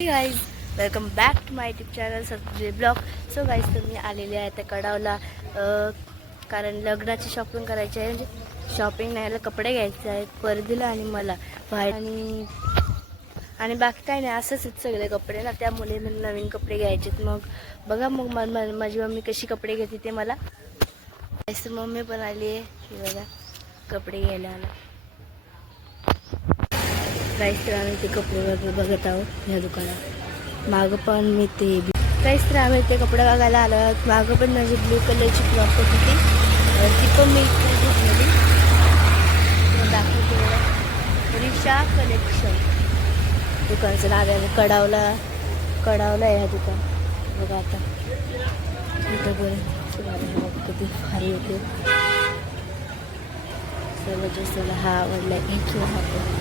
Guys welcome back to my YouTube channel Satya blog so guys तुम्ही आलेले आहे त्या कडावला कारण लग्नाची शॉपिंग करायची आहे. म्हणजे शॉपिंग नाही कपडे घ्यायचे आहेत परदीला आणि मला. बाहेर आणि आणि बाकी काही नाही असंच आहेत सगळे कपडे ना. त्यामुळे मला नवीन कपडे घ्यायचे आहेत मग बघा मग माझी मम्मी कशी कपडे घेते ते मला. तर मम्मी पण आली आहे. बघा कपडे घ्यायला आला. प्राईस तर आम्ही ते कपडे वगैरे बघत आहोत ह्या दुकानात. मागं पण मी ते प्राईस तर आम्ही ते कपडे बघायला आलो आहोत. मागं पण माझी ब्लू कलरची फ्रॉक होती ती. ती पण मी इकडे घेतलेली. दाखवते बघा. रिक्षा कलेक्शन दुकानचं नाव आहे कडावला कडावला आहे ह्या दुकान. बघा आता. इथं बरं किती भारी होते. सर्व जास्त मला हा आवडला. एक हा पण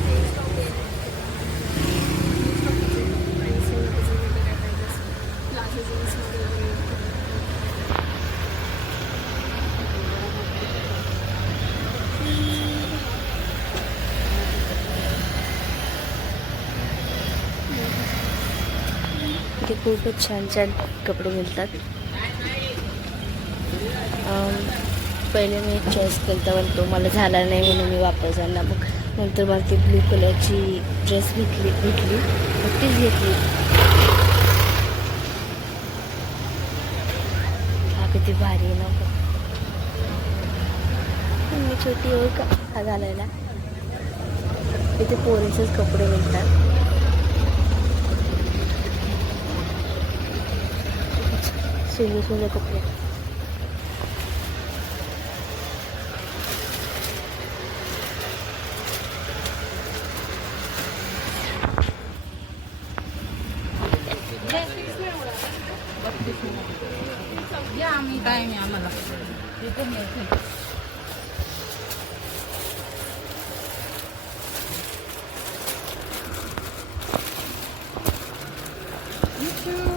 इथे खूपच छान छान कपडे मिळतात. पहिले मी एक चॉईस केला पण तो मला झाला नाही म्हणून मी वापस आणला. मग नंतर मला ती ब्लू कलरची ड्रेस घेतली घेतली मग तीच घेतली. हा किती भारी आहे ना मी छोटी होय का? हा घालायला. इथे पोरीचेच कपडे मिळतात. सुंदर सुंदर कपडे या आम्ही काय नाही आम्हाला तिथे मिळते जुनेवाडीला सुस्त्यात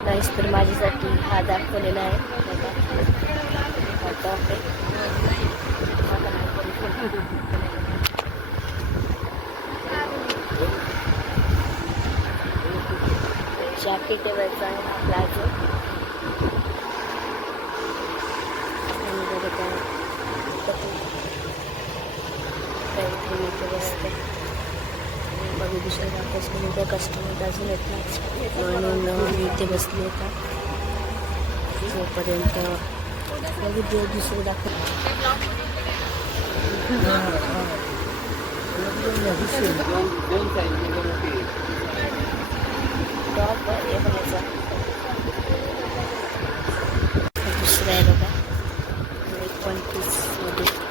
गाईस तर माझ्यासाठी हा दाखवलेला आहे. हा जॅकेट आहे वरचा आहे हा प्लाझो बघत आहे मग दुसऱ्या बसते बघू दुसरं कस्टमर अजून येत नाही म्हणून मी इथे बसले होता जोपर्यंत बघू दे दुसरं दाखव टॉप हे बघायचा दुसरं आहे बघा एक वन पीसमध्ये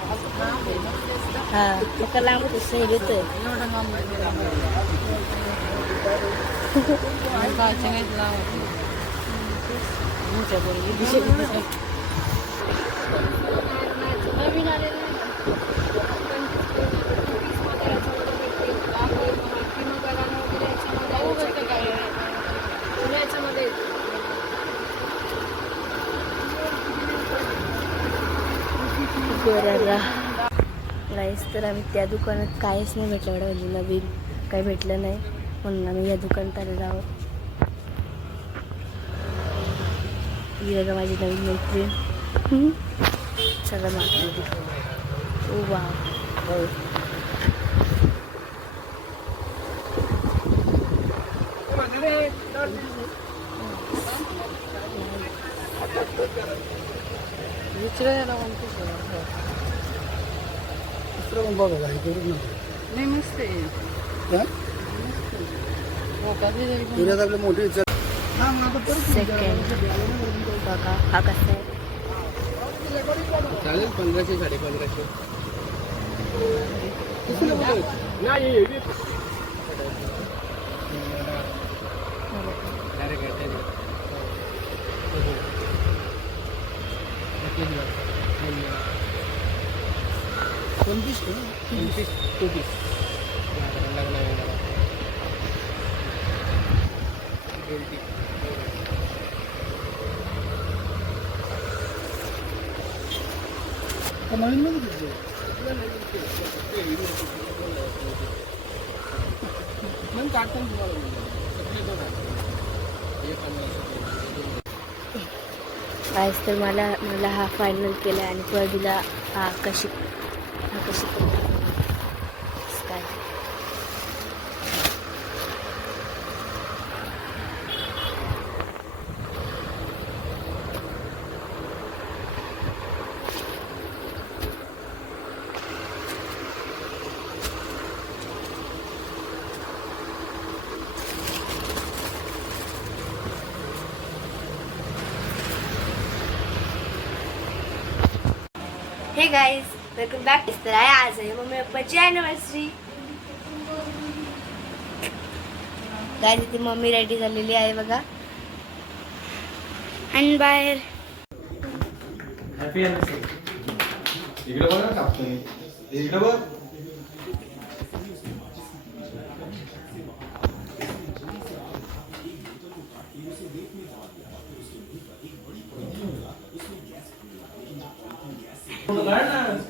फर्स्ट कलर चांगला आहे कलर का ईश्वरी हा। मग लांब तसं हे। घेतोय बरं राईस तर आम्ही त्या दुकानात काहीच नाही भेटलं. एवढं म्हणजे नवीन काही भेटलं नाही. म्हणून आम्ही या दुकानात आलेलो आहोत ही बघा माझी नवीन मैत्रीण चला मग. ओ वा नाही मस्त आहे. हो? का ते जरी पण- आपले मोठे सेकंड बघा हा कसा आहे? चालेल पंधराशे साडे पंधराशे पंचवीस मग काढताना तुम्हाला आज तर मला मला हा फायनल केला आणि प्रदीला हा कशी हा कशी काय हे गाईज वेलकम बॅक तर आहे आज आहे मम्मी पप्पाची अॅनिव्हर्सरी गाईज इथे मम्मी रेडी झालेली आहे बघा आणि बाहेर इकडे बघा कापतोय इकडे बघ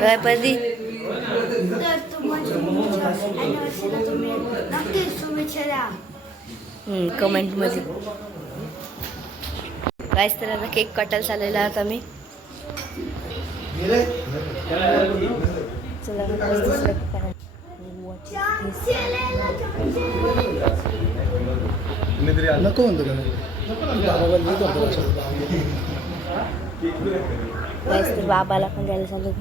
गणपती. कमेंटमध्ये. गाईस तर आता केक कटायला चाललेला आता मी चला. नको म्हणतो का? तर बाबाला पण द्यायला चालू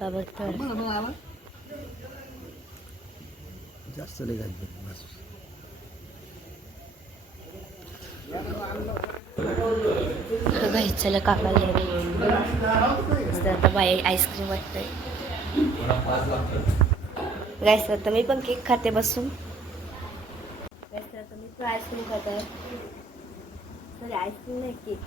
बाबा जास्त लय घालतो चला काकाला आता बाई आईस्क्रीम वाटतंय. गाईस आता मी पण केक खाते बसून. गाईस आता मी पण आईस्क्रीम खात आहे सॉरी आईस्क्रीम नाही केक